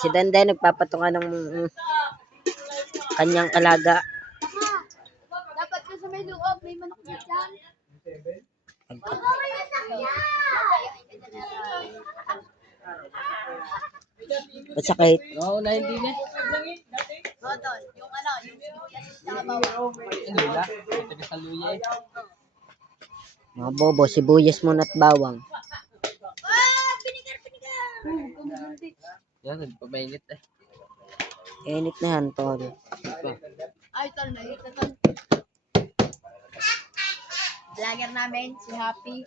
Si Danday nagpapatungan ng kanyang alaga. Dapat ka sa may loob, may manok na dyan. Masakit. Oo, na hindi na. Tol, yung ano, yung sibuyas sa bawang. Luya. Taga sa luya eh. Mga bobo, sibuyas muna at bawang. Pinigar! Yan, nagpamainit eh. Init na yan, tol. Ay, tol, nakita tol. Vlogger namin, si Happy.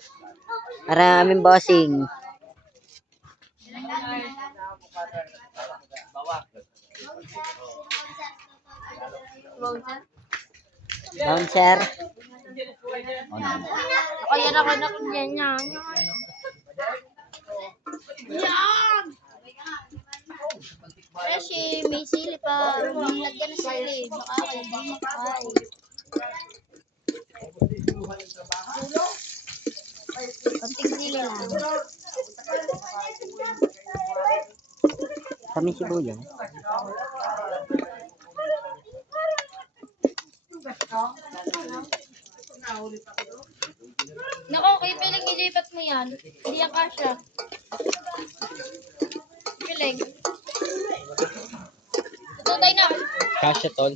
Maraming bossing. Bouncer. Ako yan ako na yan. Yan! Pero si may sili pa. Lagyan ng sili. Baka kayo di makakain. Konting sili lang. Kami sibuyas. Nako, kayo piling ilipat mo yan. Hindi yan kasha. Piling. Tututay na. Kasya tol.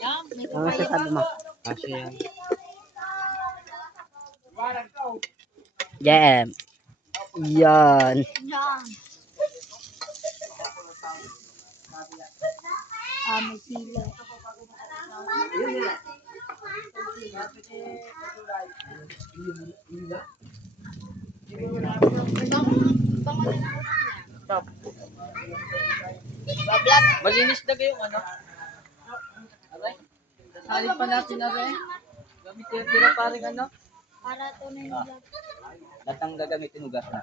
Yan, may Ano sasabi mo? Kasya yan. Jam. Yan. Yan. May sila. Malinis na kayong ano? Aray. Sasalin pa natin na rin. Gamitin tira pa rin ano? Para ito na yung vlog. Lahat ang gagamitin ugas na.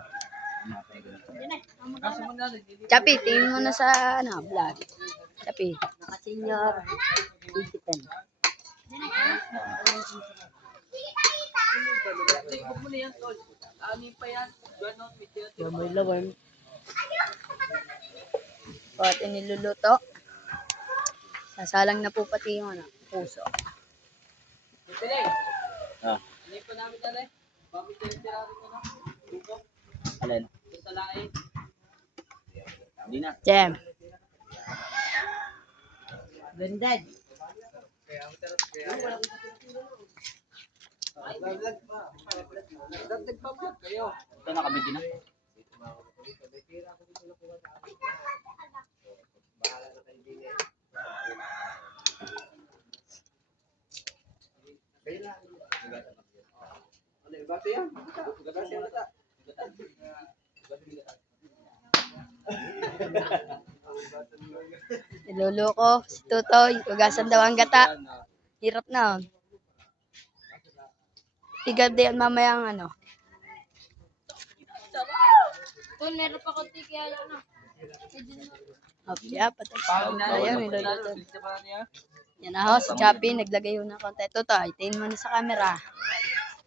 Kaso mo na rin. Chapi, tingin mo na sa vlog. Chapi. Naka-senior. Digital. Huwag mo na yan tol. Anin pa yan. Ganon. May lawan. Pati niluluto. Sasalang na po pati yung puso. Piling. Ah, Hindi pa namin na rin. Bakit tira rin ano? Buko. alin? Sa lain. Hindi na. Jam. Blended. Kayo. Ito nakabidyo na. Niluluko. Si Tutoy. Ugasan daw ang gata. Hirap na. Tigab din mamaya ang ano. Kung meron pa konti kaya yan na. Opya, patay. Ayan, niluluto. niya. Yan na ho, si Chappy, naglagay ho ng konti. Tutoy, tingin mo na sa camera.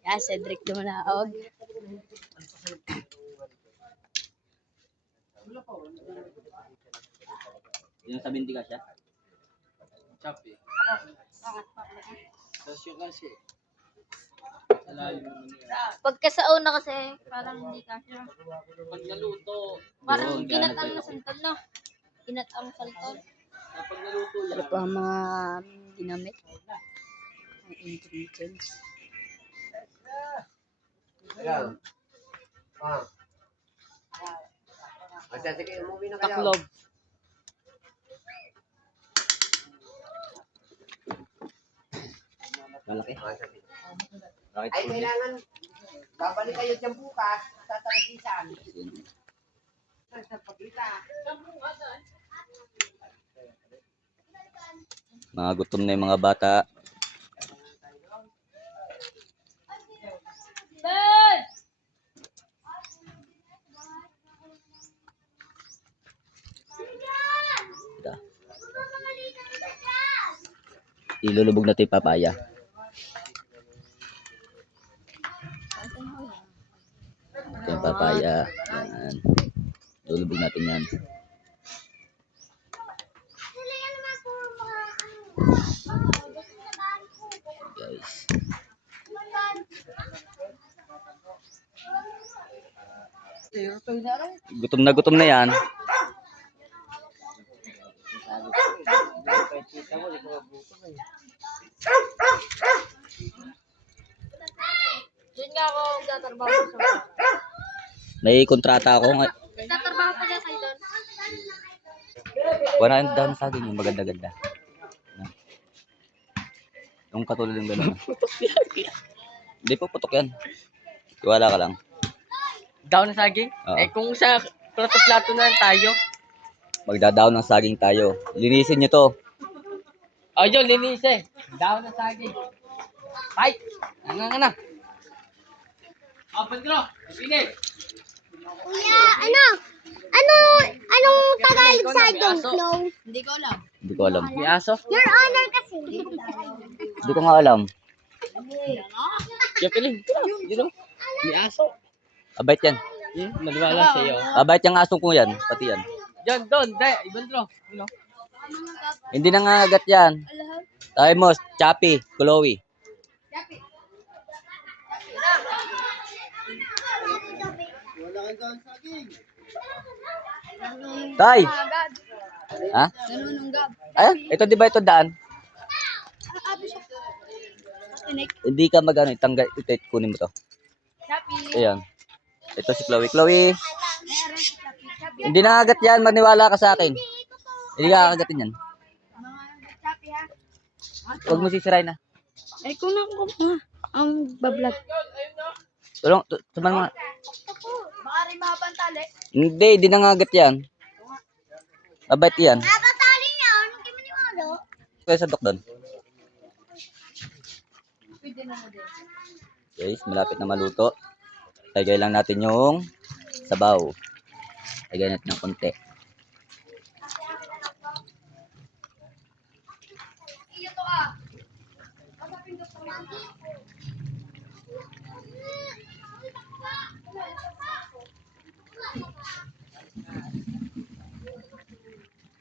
Yan, Cedric Dumanaog. Yung sa binti ka siya. Chapi. Kasya kasi. Malayo naman yan. Pagka sa una kasi, parang hindi kasha. Pag naluto. Parang Oo, kinatang ganun na santol na. Kinatang santol. Pag naluto Ito yan. po ang mga ginamit. Ang ingredients. Taklob. Malaki. Bakit? Ay, kailangan babalik kayo dyan bukas sa Tarasisan. Sa pagkita. Mga gutom na yung mga bata. Ito. Ilulubog natin yung papaya. Ito yung papaya. Yan. Yan. Lulubog natin yan. Guys. Gutom na yan. Doon nga ako tatrabaho sa May kontrata ako. tatrabaho pa dyan kayo doon. Wala yung dahon sa akin yung maganda-ganda. Yung katulad yung gano'n. Hindi po putok yan. Tiwala ka lang. Daw na saging? Oo. Eh kung sa plato-plato na lang tayo. Magdadaon ng saging tayo. Linisin nyo to. Oh, yun, linis eh. Daw na saging. Ay! Nga. Oh, Pedro! Linis! Kuya, anong Tagalog sa don't know? Hindi ko alam. Hindi ko alam. May aso? Your Honor kasi. Hindi ko nga alam. Kaya piling. Yun o. May aso. Abait yan. Naliwala sa iyo. Abait yung asong ko yan. Pati yan. Diyan, doon. Ibang Pedro. Ano? Hindi nangangagat yan. Tayo mo, Chappy, Chloe. Tay! Ha? Nanununggab. Ay, ito di ba ito daan? Tinik. Hindi ka magano itanggal, ito kunin mo to. Chappy. Ayan. Ito si Chloe. Chloe! Hindi nangagat yan, maniwala ka sa akin. Hindi ka kakagatin yan. Chappy ha. Huwag mo sisirain na. Eh kung ang bablog. Tulong, tuman mo nga. Baka rin mapantali. Hindi nangagat yan. Abait yan. Napatali niya, hindi mo niwala. Kaya sa doon. Pwede na din. Guys, malapit na maluto. Lagay lang natin yung sabaw. Lagay natin ng konti.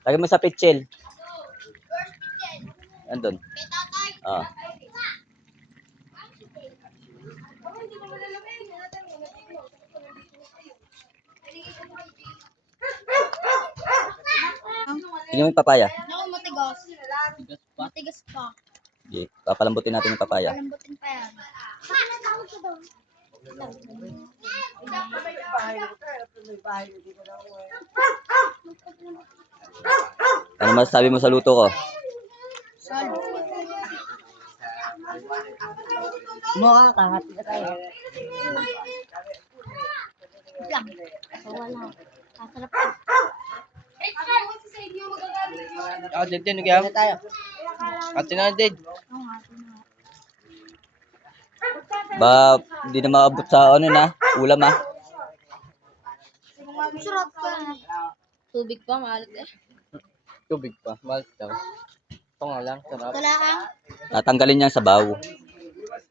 Lagay mo sa pitchel. Andun. Ah. Tingnan mo yung papaya. Naku, matigas. Matigas pa. Okay, papalambutin natin yung papaya. Palambutin pa yan. Paano tawag ko doon? Ano masasabi mo sa luto ko? Mukha ka, hati ka tayo. Lang. Wala. Kasarap pa. Ah, din. Nagyam. Ate na din. Ba, hindi na maabot sa ano na, ulam ah. Sarap pa. Tubig pa, maalat eh. Tubig pa. Malt daw. Ito nga lang. Sarap. Wala ka. Tatanggalin niya ang sabaw.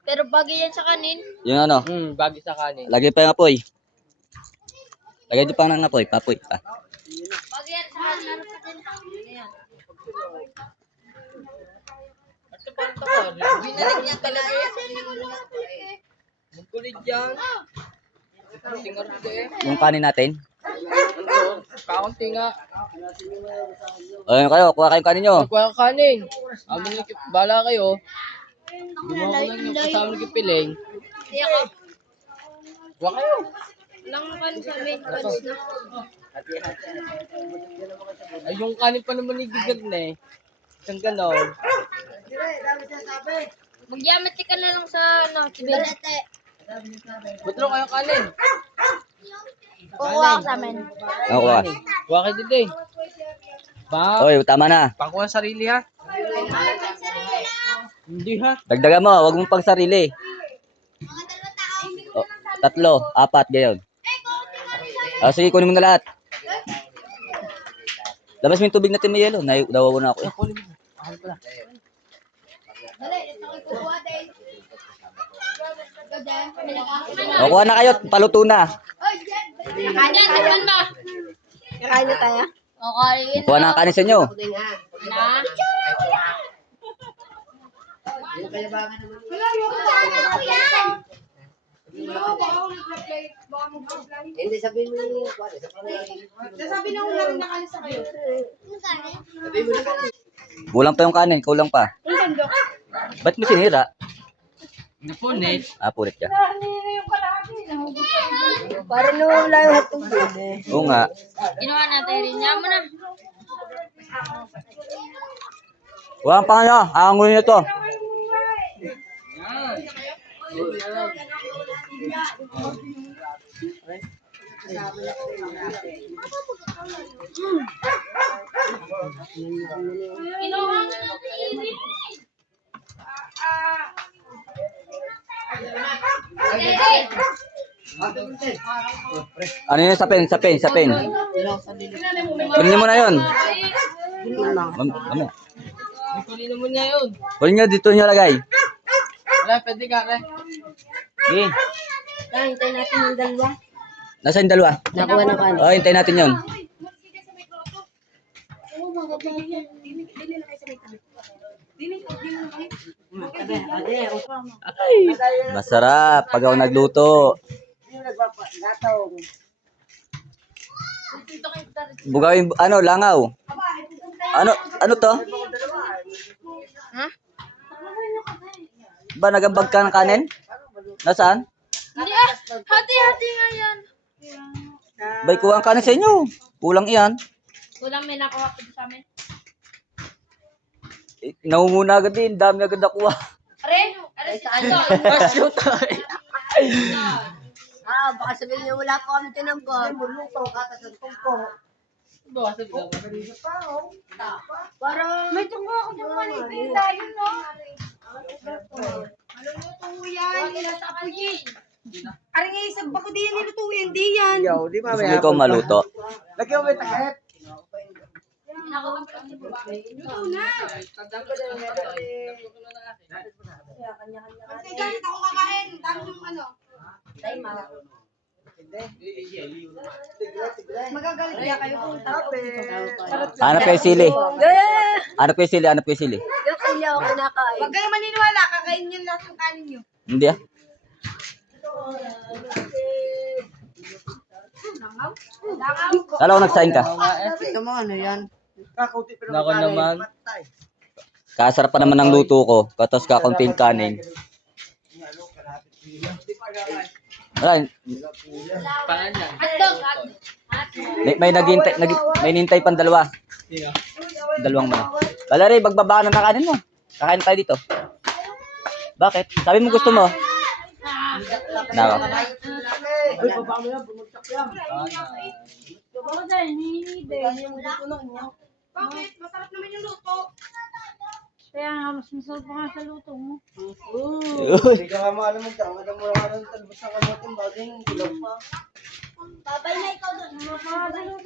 Pero bagay yan sa kanin. Yung ano, Bagi sa kanin. lagay pa yung apoy. Lagay din pa ng apoy, papoy pa. Bagay yan sa kanin. Ito pa ito ka. Binalik niya talaga yan. Magkulit yan. Tingar ko eh. Yung kanin natin. Ano? Kaunti nga. Ayun kayo, kuha kayong kanin nyo. Magkuha ka kanin. Bala kayo. Gumawa ko lang yung kasama ng kipiling. Hindi ako. Kuha kayo. Walang kanin sa amin. Ay, yung kanin pa naman igigad na eh. Isang ganon. Magyamat ka na lang sa tibig. Butro kayo kanin. Kukuha ka sa amin. Ano kuha? Kuha kayo dito eh. Ba? Oy, tama na. Pakuha ang sarili ha. Hindi ha. Dagdagan mo, huwag mong pagsarili. Oh, 3, 4, gayon. Ah, sige, kunin mo na lahat. Labas mo yung tubig natin may yelo. Nawawa na ako. Kunin mo. Akin pala. O, kuha na kayo, paluto na. Kain ba? Kakain na tayo. O, kain Kuha na ang kanin sa inyo. na. Yung kayabangan naman. Hindi, sabihin mo yung kuwan. Sabihin mo na kanin. Kulang pa yung kanin, kulang pa. Ba't mo sinira? Napunit. Punit ka. Para nawala yung hatong eh. Oo nga. Kinuha natin rin niya mo na. Kuha pa nga, aangunin nyo to. Kinuha mo natin. Ano yun? Sapin. Kunin mo na yun. Mamaya. Kulino mo niya yun. Kunin nyo, dito nyo lagay. Wala, pwede ka, Re. Sige. Hintayin natin yung dalawa. Nasaan yung dalawa? Nakuha na kanin. Oh, hintayin natin yun. Masarap pag ako nagluto. Bugawin, langaw. Ano to? Ha? Ba, nagambag ka ng kanin? Nasaan? Hindi ah. Hati-hati nga yan. Bay, kuha ang kanin sa inyo. Kulang iyan. Kulang may nakuha ko sa amin. Nangunguna agad din. Dami agad nakuha. Are saan to? Shoot. Baka sabihin niyo wala po kami tinambag. Para may tungko ako dyan malitin tayo, no? Maluluto yan. Ilasapuyin. Aring isang bako di yan nilutuin. Di yan. Yo, di Gusto mo ikaw maluto? Lagyan mo yung takip. Luto na. Kasi ganit ako kakain. Dami yung ano. Magagalit niya kayo kung tapos. Hanap kayo sili. Hanap kayo sili. Yung sili ako kinakain. Huwag kayo maniniwala. Kakain niyo lahat ng kanin niyo. Hindi ah. Kala ko nagsaing ka. Ito mo, ano yan? Kakauti pero Nako naman. Kasarap pa naman ng luto ko. Katos kakunting kanin. Wala, Pangan yan. Hotdog. may nintay pang dalawa. Sino? Dalawang manok. Balari, magbaba na ng kanin mo. Kakain tayo dito. Bakit? Sabi mo gusto mo. Nako. Ay, baba mo yan, bumagsak yan. Bakit? Masarap naman yung luto. Kaya nga, mas masarap pa nga sa luto mo. Hindi ka nga maalam mo, tama ka mura ka ng talbos ng kamotin, baging kilaw pa. Babay na ikaw doon.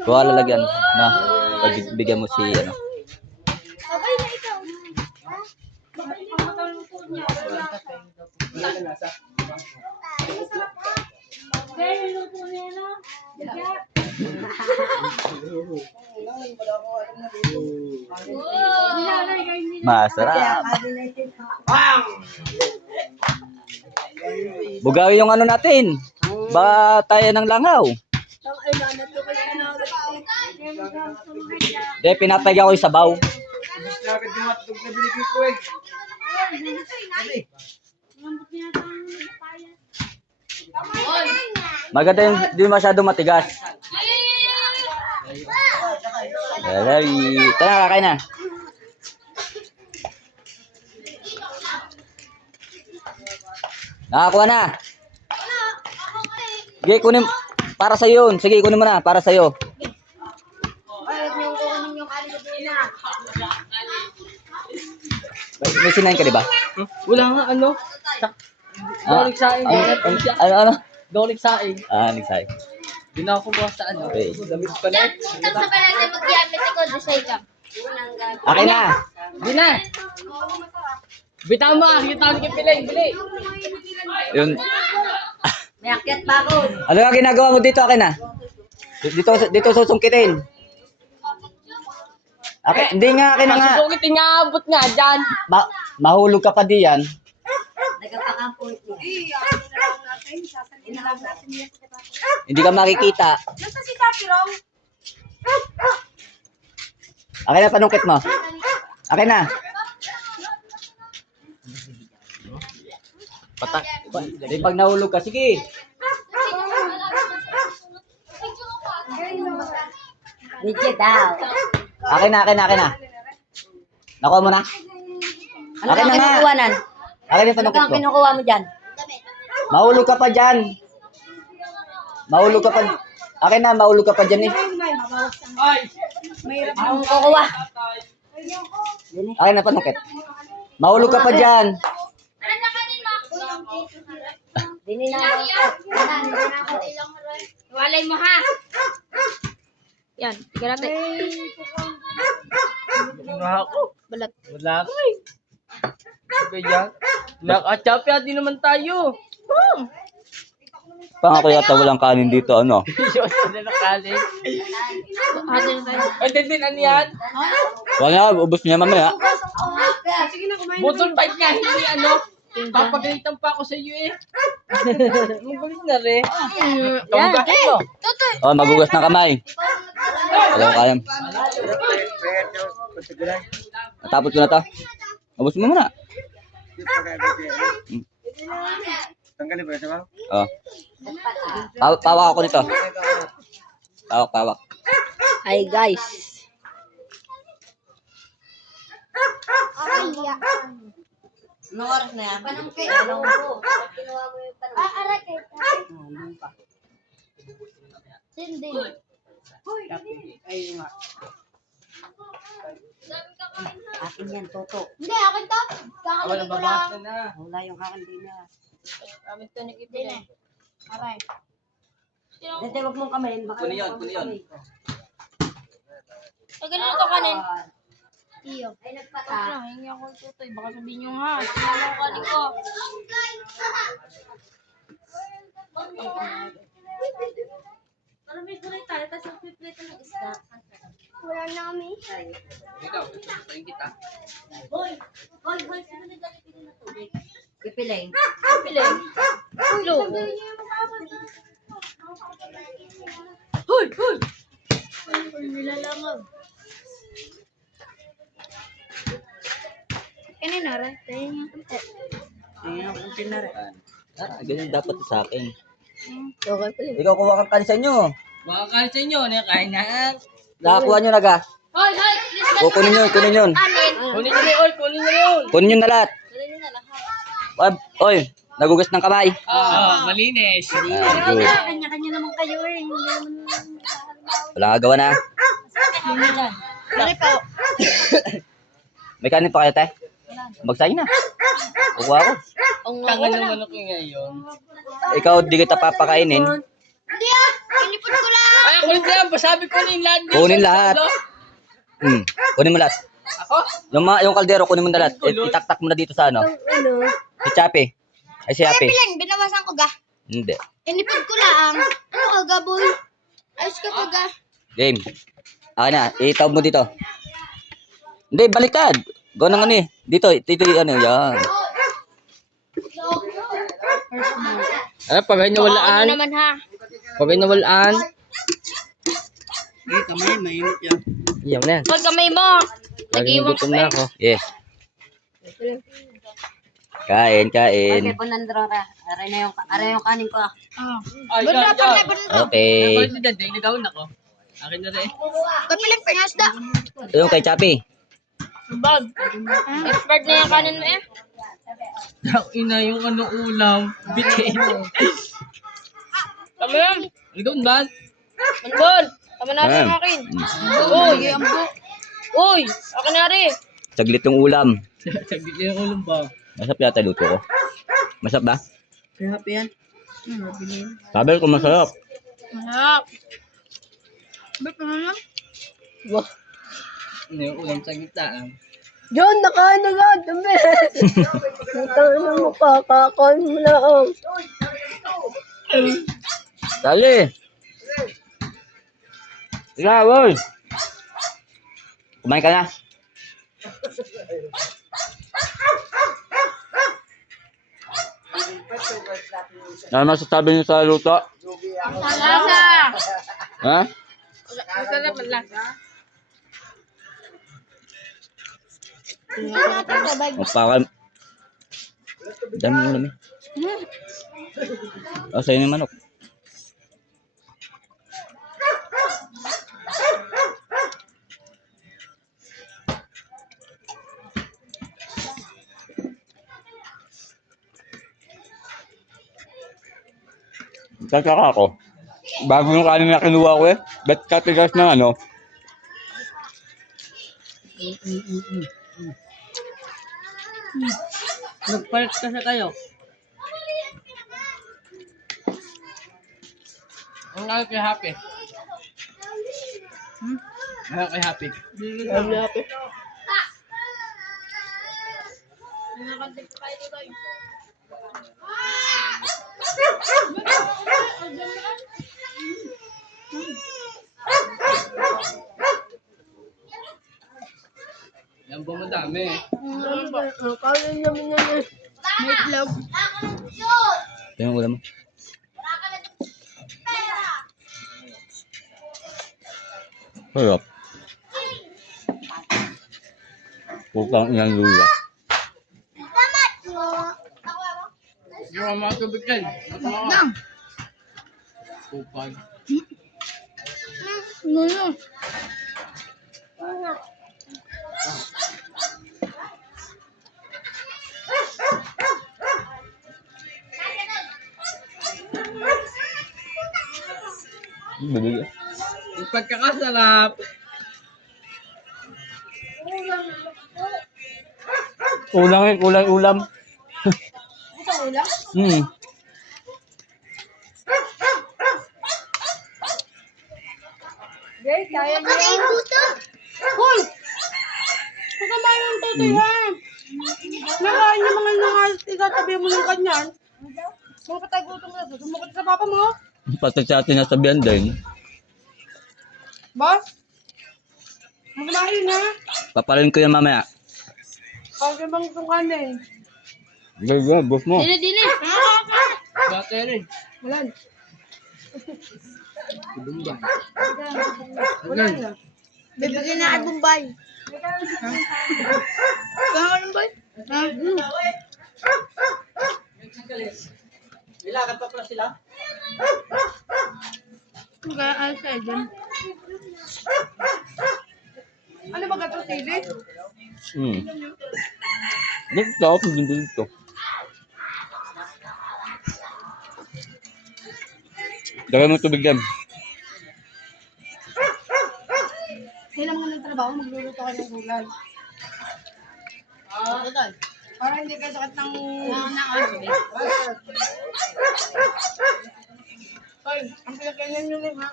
Kuha lalagyan. Na, pagbigyan mo si Babay na ikaw. Babay na ikaw sa luto niya. Wala ka nasa. Kaya yung luto niya na. Masarap. Bugawi yung ano natin. Ba tayo ng langaw. De, pinapahiga ko yung sabaw. Ubus na agad yung hotdog na binigay ko eh. Maganda yung di masyadong matigas. Alay. Tara, kakain na. Nakakuha na. Sige, kunin. Para sa'yo yun. Sige, kunin mo na. Para sa'yo. May sinayin ka, di ba? Wala nga, ano? Dolik saing. Ano? Dolik saing. Nagsayin. Di na ako kumuha sa ano. Okay. Gamit pa na. Tapos sa natin mag-gamit ako, decide ka. Akin na. Di na. Bitaw mo, kita ko ni Pilay, bili. Yun. May akyat pa ako. Ano nga ginagawa mo dito, akin na? Dito susungkitin. Akin, hindi nga, akin na nga. Masugit, inaabot nga dyan. Mahulog ka pa diyan. Nagkapakampo ito. Hindi ka makikita. Nasa si Papi Raw? Akin na, panungkit mo. Akin na. Patak. Di pag nahulog ka, sige. Video daw. Akin na. Nakuha mo na? Ano Akin kang na nga. kinukuha nan? Akin na Ano panungkit kang mo. kinukuha mo dyan? Mahulog ka pa dyan. Mahulog ka pa. Akin na, mahulog ka pa dyan eh. Akong kukuha. Akin na, panungkit. Mahulog ka pa dyan. Dini na ako. Walay mo ha. Yan, tignan natin. Wala ako. Balat. Wala ako eh. Sabi yan. Nakachapi di naman tayo. Pangako yata walang kanin dito, ano? Yun, sila nakalit. Atin tayo. Ay, din, ano yan? Wala, ubos niya mamaya. Bottle fight nga, hindi ano. Papagalitan pa ako sa iyo eh. Magulit na rin. Kamugahin mo. Oh, magugas ng kamay. Wala ko kayam. Natapos ko na to. Ubos mo muna. Tanggalin ba sa Oh. Pawak ako nito. Pawak. Hi guys. Anong oras na yan? Panungkit. Anong po? Kinuha mo yung panungkit. aray kay Sindi. Ay, nga. Akin yan, Toto. Hindi, akin to. Wala, babasa na. Wala yung akin din na. Amin to nag-ipin eh. Aray. Dede, wag mong kamayin. Baka Kunin yun, kunin yun. Ay, ganun to kanin. Iyo. Ay, nagpata. Hingi ako yung tutoy. Baka sabihin nyo ha. Tingnan mo ang kanin ko. Maraming gulay tayo, tapos ang piplito ng isda. Wala na kami. Ikaw, sasayin kita. Hoy, sino naglalagay na tubig? Pipiling. Piling. Ulo. Hoy! Hoy, nilalangaw. Kanina rin. Tayo nga kunti. Ganyan dapat sa akin. Okay pala. Ikaw kuha kang kanin sa inyo. Baka kain sa inyo, ano yung kain na? Nakakuha nyo na ga. Hoy! Kunin yun. Kunin nyo na yun, kunin nyo yun. Kunin nyo na lahat. Oy, nagugas ng kamay. Malinis. Ah, good. Kanya-kanya naman kayo eh. Hindi naman Wala nga gawa na. Laki po. May kanin pa kayo, te? Magsayin na. Kukuha ako. Tanga naman ako ngayon. Ikaw, di kita papakainin. Hindi ah! Inipon ko lang! Ay, ako rin yan. Sabi ko rin lahat. Kunin lahat. Kunin mo lahat. Ako? Yung kaldero, kunin mo na lahat. Itaktak mo na dito sa ano. Si Chappy. Ay, si Happy. Piling, binawasan ko ga. Hindi. Inipon ko lang. Ano ka ga, boy? Ayos ka to ga. Game. Akin na, itaw mo dito. Hindi, baliktad. Go nang ano eh. Dito, ano, yan. Ano, pagay nawalaan. naman ha. Pagay nawalaan. Ay, kamay, mainit yan. Iyaw na yan. Pag kamay mo. Laging gutom na ako. Yes. Kain. Okay, Bonandro ka. Aray yung kanin ko. Ay, Bunda pa na, bunda. Okay. Ako si Dante, nagawin ako. Akin na rin. Kay Piling, pinasda. Yung kay Chappy. Bag. Expert na yung kanin mo eh. Ina yung ano ulam. Bitin. Kami yan. Nagawin ba? Mandol. Kami na rin Ayan. akin. Uy, yung bu. Uy, akin na rin. Saglit yung ulam. Saglit yung ulam ba? Masarap yata luto ko. Masarap ba? Kaya happy yan. Sabi ko masarap. Manap. Ba't naman lang? Wah. Ano yung ulam sa gitna? John, nakain na nga. Dami. Utang na mo, kakakain mo lang. Dali. Ikaw, boy. Kumain ka na. Ano masasabi niyo sa luto? Lasa! Ha? Masarap ang lasa. Magpaka... Dami mo namin. Sa'yo na yung manok. Tataka ako. Bago yung kanin na kinuha ko ba't katigas ng ano? Nagpalit kasi kayo. Ang lalo kay Happy. Ang kay Happy. Ang Happy. Yan po madami. May itlog. Yan ang ulam mo. Sarap. Putang inang lula. Yung mga tubig kayo. Nang! Kupag. Ano? Bibili. Yung pagkakasarap. Kulang ulam. Isang ulam? Guys, kaya niyo. Ay, puto. Hoy! Pagkamain ng tutoy ha! Nakain niya mga nangalit, ikatabi mo ng kanyan. Mga patagutom na to, sumukot sa papa mo. Pati sa atin nasabihan din. Boss? Magmahin ha? Papalin ko yan mamaya. Pagka bang itong kanin. Gaya, boss mo. Dili! Dati rin. Walan. Dumba. Walan na. Bibigyan na at Bombay. Kaya ka ng boy? Ha? Nilakad pa pala sila? Kaya alas ka dyan. Ano ba gato sili? Dito, dito. Dagay mo tubig yan. Kailan mo ng trabaho, magluluto ka ng gulay. Para hindi kayo sakit ng... Ay, ang pinakainan nyo lang ha.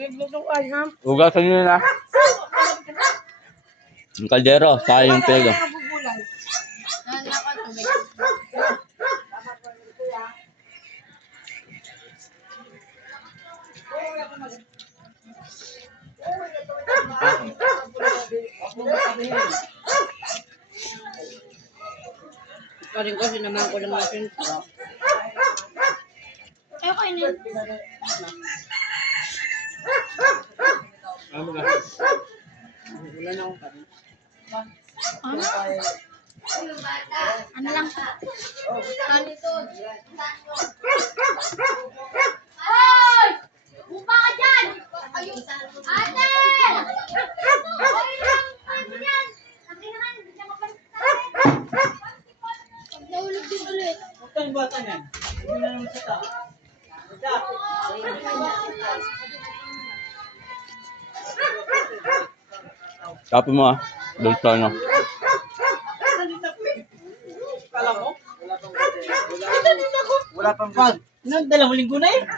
Naglutuan ha. Ugasan nyo na. Yung kaldero, saka yung pego. Nabubulay. Nakatubig. Pa rin ko, sinamahan ko lang natin. Ayaw kainin. Ano ba? Wala na akong kanin. Ano? Ano lang? Hoy! Bupa ka dyan! Ate! Hoy lang! Ano yan? Ang kailangan, hindi na mapansin. Pag nahulog din ulit. Huwag kang bata yan. Hindi na naman sa tao. Tapos mo doon sa ano. Kala mo? Wala pang... Wala pang... Dalawang linggo na eh.